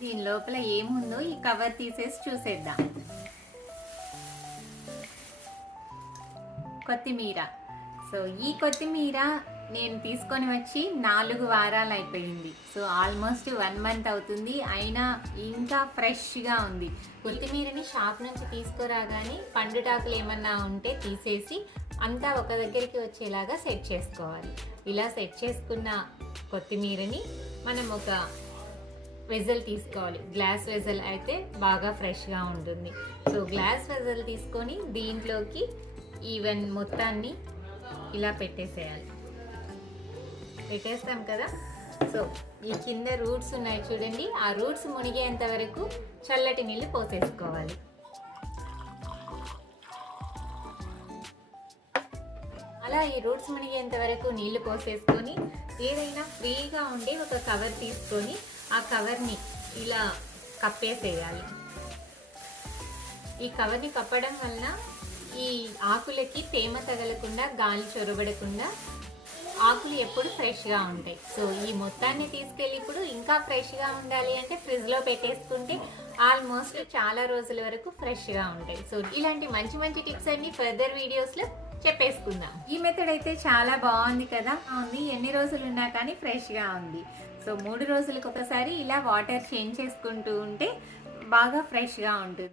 దీని లోపల ఏముందో ఈ కవర్ తీసేసి చూసేద్దాం. కొత్తిమీర. సో ఈ కొత్తిమీర నేను తీసుకొని వచ్చి 4 వారాలు అయిపోయింది. సో ఆల్మోస్ట్ 1 మంత్ అవుతుంది, అయినా ఇంకా ఫ్రెష్గా ఉంది. కొత్తిమీరని షాప్ నుంచి తీసుకురాగానే పండుటాకులు ఏమన్నా ఉంటే తీసేసి అంతా ఒక దగ్గరికి వచ్చేలాగా సెట్ చేసుకోవాలి. ఇలా సెట్ చేసుకున్న కొత్తిమీరని మనం ఒక వెజల్ తీసుకోవాలి. గ్లాస్ వెజల్ అయితే బాగా ఫ్రెష్గా ఉంటుంది. సో గ్లాస్ వెజల్ తీసుకొని దీంట్లోకి ఈవెన్ మొత్తాన్ని ఇలా పెట్టేసేయాలి. పెట్టేస్తాం కదా. సో ఈ కింద రూట్స్ ఉన్నాయి చూడండి, ఆ రూట్స్ మునిగేంత వరకు చల్లటి నీళ్ళు పోసేసుకోవాలి. అలా ఈ రూట్స్ మునిగేంత వరకు నీళ్లు పోసేసుకొని ఏదైనా ఫ్రీగా ఉండే ఒక కవర్ తీసుకొని ఆ కవర్ని ఇలా కప్పేసేయాలి. ఈ కవర్ని కప్పడం వలన ఈ ఆకులకి తేమ తగలకుండా, గాలి చొరబడకుండా ఆకులు ఎప్పుడు ఫ్రెష్గా ఉంటాయి. సో ఈ మొత్తాన్ని తీసుకెళ్ళి ఇప్పుడు ఇంకా ఫ్రెష్గా ఉండాలి అంటే ఫ్రిడ్జ్లో పెట్టేసుకుంటే ఆల్మోస్ట్ చాలా రోజుల వరకు ఫ్రెష్గా ఉంటాయి. సో ఇలాంటి మంచి మంచి టిప్స్ అన్ని ఫర్దర్ వీడియోస్లో చెప్పేసుకుందాం. ఈ మెథడ్ అయితే చాలా బాగుంది కదా. ఉంది, ఎన్ని రోజులు ఉన్నా కానీ ఫ్రెష్గా ఉంది. సో 3 రోజులకు ఒకసారి ఇలా వాటర్ చేంజ్ చేసుకుంటూ ఉంటే బాగా ఫ్రెష్గా ఉంటుంది.